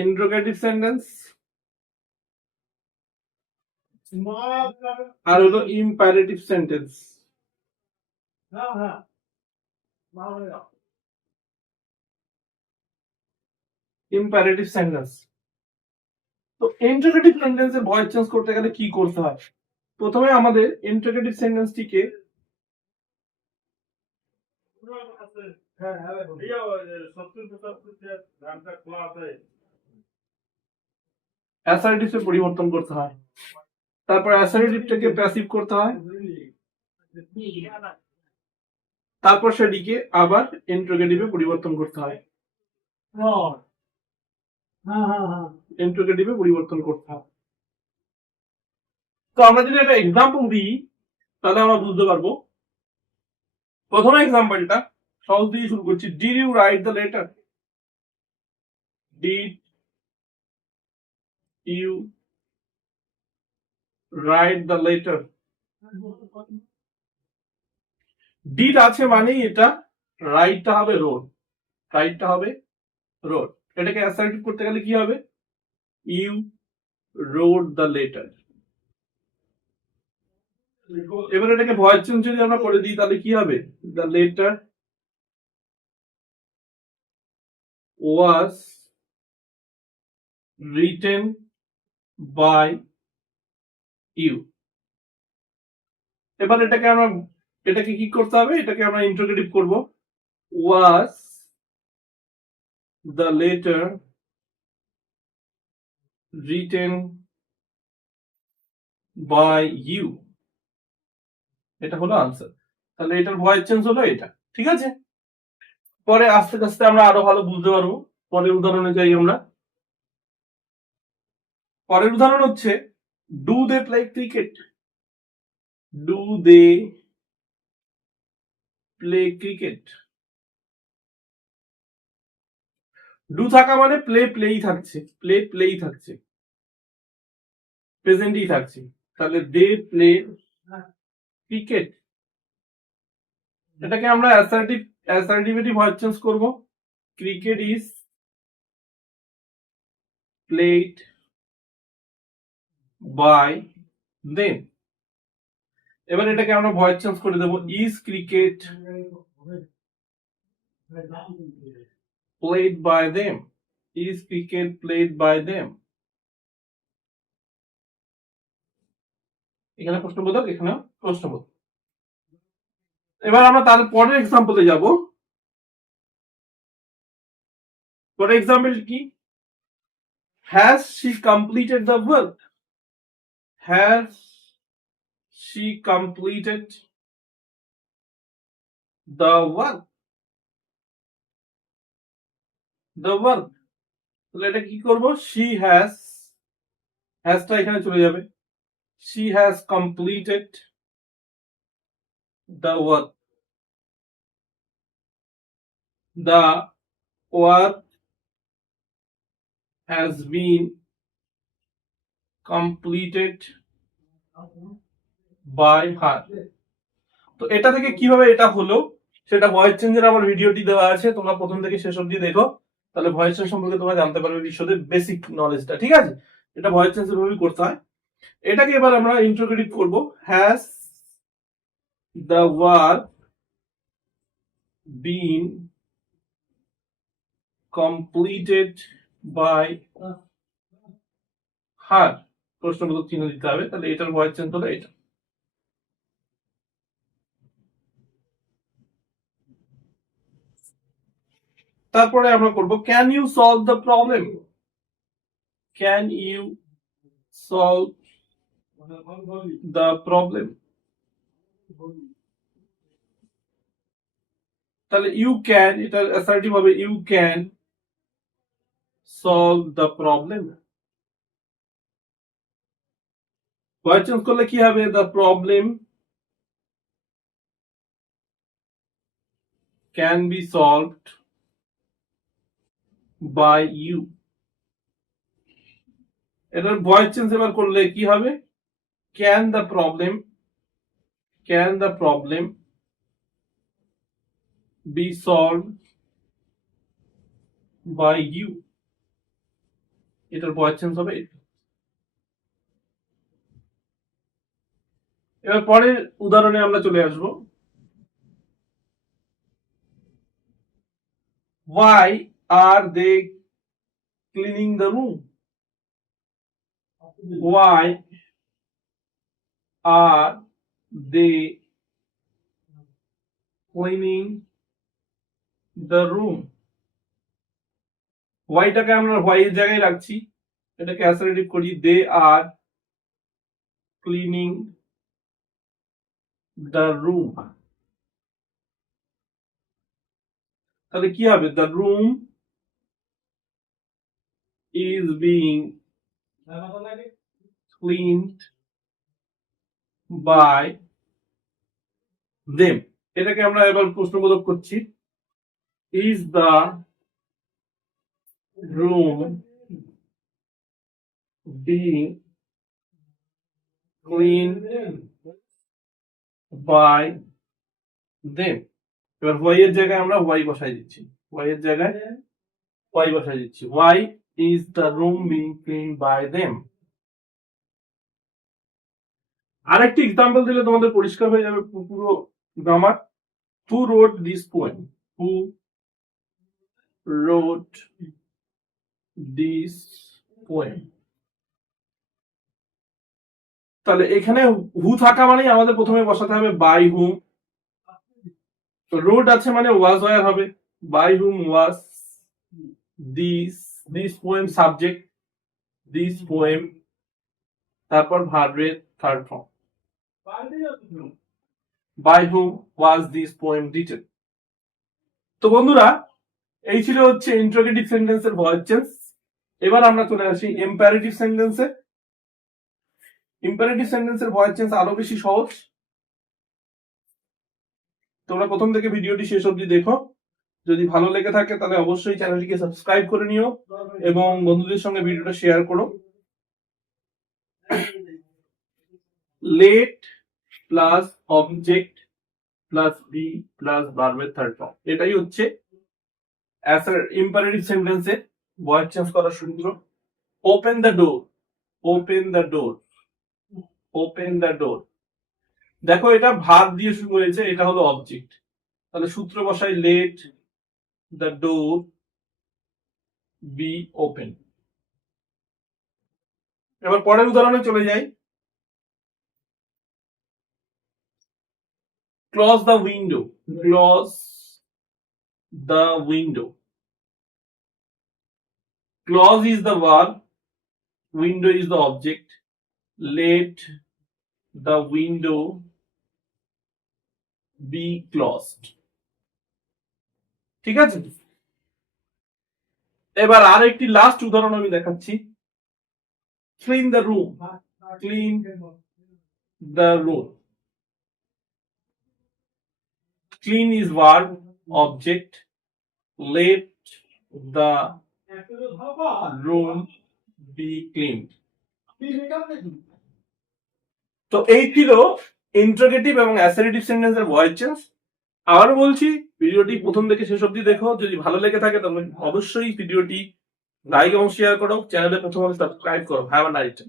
Interrogative sentence আর হলো imperative sentence. Imperative sentence, তো ইন্টারোগেটিভ সেন্টেন্সে ভয়েস চেঞ্জ করতে গেলে কি করতে হয়? প্রথমে আমাদের ইন্টারোগেটিভ সেন্টেন্সটিকে অ্যাসার্টিভে পরিবর্তন করতে হয়, তারপর অ্যাসার্টিভটাকে প্যাসিভ করতে হয়, তারপর সেটিকে আবার ইন্টারোগেটিভে পরিবর্তন করতে হয়। ইন্টারোগেটিভে পরিবর্তন করতে হয়। তো আমরা যদি একটা এক্সাম্পল দিই তাহলে আমরা বুঝতে পারবো। প্রথম এক্সাম্পলটা সহজ দিয়ে শুরু করছি। Did you write the letter? Did you write the letter? Did আছে মানে এটা রাইটটা হবে রোড, রাইটটা হবে রোড। এটাকে অ্যাসার্টিভ করতে গেলে কি হবে? You wrote the letter. এবার এটাকে ভয়েস চেঞ্জ যদি আমরা করে দিই তাহলে কি হবে? The letter was written by you. এবার এটাকে কি করতে হবে? এটাকে আমরা ইন্টারোগেটিভ করব। Was the letter written by you. এটা হলো আনসার। তাহলে এটার ভয়েস চেঞ্জ হলো এটা, ঠিক আছে? পরে আস্তে আস্তে আমরা আরো ভালো বুঝতে পারবো। পরের উদাহরণে যাই আমরা। পরের উদাহরণ হচ্ছে do they play cricket? Do they play cricket? Do থাকা মানে প্লে প্লেই থাকছে, প্লে প্লেই থাকছে, প্রেজেন্টই থাকছে। তাহলে দে প্লে ক্রিকেট, এটাকে আমরা অ্যাসার্টিভেটিভ ভয়েস চেঞ্জ করব। Cricket is played by them. এবার এটাকে আমরা ভয়েস চেঞ্জ করে দেব। Is cricket played by them? Is cricket played by them? এখানে প্রশ্নবোধক, এখানে প্রশ্নবোধক। এবার আমরা তার পরের এক্সাম্পলে যাব। পরের এক্সাম্পল কি? Has she completed the work? Has she completed the work? The work, তাহলে এটা কি করব? শি হ্যাজটা এখানে চলে যাবে। She has completed the work. The work has been completed by her। তো এটা থেকে কিভাবে এটা হলো সেটা ভয়েস চেঞ্জের আমার ভিডিওটি দেওয়া আছে, তোমরা প্রথম থেকে শেষ অবধি দেখো, তাহলে ভয়েস চেঞ্জ সম্পর্কে তোমরা জানতে পারবে বিশদের বেসিক নলেজটা, ঠিক আছে? এটা ভয়েস চেঞ্জ এভাবেই করতে হয়। এটাকে এবার আমরা ইন্টারোগেটিভ করব। Has the work been completed by her? প্রশ্নবোধক চিহ্ন দিতে হবে। তাহলে এটার ভয়েস চেঞ্জ হলো এটা। তারপরে আমরা করব can you solve the problem? Can you solve the problem? তাহলে ইউ ক্যান, এটা অ্যাসার্টিভ হবে। You can solve the problem. Voice change করলে কি হবে? The problem can be solved by you. এটার ভয়েস চেঞ্জ এবার করলে কি হবে? Can the problem be solved by you? এটার ভয়েস চেঞ্জ হবে এটা। এবার পরের উদাহরণে আমরা চলে আসবো। Why are they cleaning the room? Why are they cleaning the room? Whyটাকে আমরা why এর জায়গায় রাখছি, এটাকে অ্যাসারেটিভ করি, they are cleaning the room। তাহলে কি হবে? The room is being cleaned by them। এটাকে আমরা এবার প্রশ্নবোধক করছি, is the room being cleaned by them? এবার why এর জায়গায় আমরা why বসাই দিচ্ছি, why এর জায়গায় why বসাই দিচ্ছি, why is the room being cleaned by them? আরেকটি এক্সাম্পল দিলে তোমাদের পরিষ্কার হয়ে যাবে পুরো grammar. Who wrote this poem? Who wrote this poem? তাহলে এখানে হু থাকা মানে আমাদের প্রথমে বসাতে হবে বাই হুম। তো রোড আছে মানে ওয়াজ ওয়ার হবে, by whom was this poem subject, this poem, তারপর ভার্বের third form, by whom was this poem written. তো বন্ধুরা এই ছিল হচ্ছে ইন্টারোগেটিভ সেন্টেন্সের ভয়েস চেঞ্জ। এবার আমরা চলে আসি ইম্পারেটিভ সেন্টেন্সে। ইম্পারেটিভ সেন্টেন্সের ভয়েস চেঞ্জ আরো বেশি সহজ। তোমরা প্রথম থেকে ভিডিওটি শেষ অবধি দেখো। যদি ভালো লেগে থাকে তাহলে অবশ্যই চ্যানেলটিকে সাবস্ক্রাইব করে নিও এবং বন্ধুদের সঙ্গে ভিডিওটা শেয়ার করো। Let plus object plus be plus ভার্বের থার্ড ফর্ম, এটাই হচ্ছে ইম্পারেটিভ সেন্টেন্সে ভয়েস চেঞ্জ করার সূত্র। Open the door, open the door, open the door. দেখো এটা ভার্ব দিয়ে শুরু হয়েছে, এটা হলো অবজেক্ট, তাহলে সূত্র বসাই let the door be open. এবার পরের উদাহরণে চলে যাই। Close the window, close the window. Close is the verb, window is the object, let the window B closed. ঠিক আছে, এবার আর একটি লাস্ট উদাহরণ আমি দেখাচ্ছি। Clean the room, clean the room. Clean is verb, object, let the room B cleaned. তো এই ছিল ইন্টারোগেটিভ এবং অ্যাসারেটিভ সেন্টেন্সের ভয়েস চেঞ্জ। আবারও বলছি ভিডিওটি প্রথম থেকে শেষ অবধি দেখো। যদি ভালো লেগে থাকে তাহলে অবশ্যই ভিডিওটি লাইক এবং শেয়ার করো, চ্যানেলে প্রথমে সাবস্ক্রাইব করো। Have a nice day.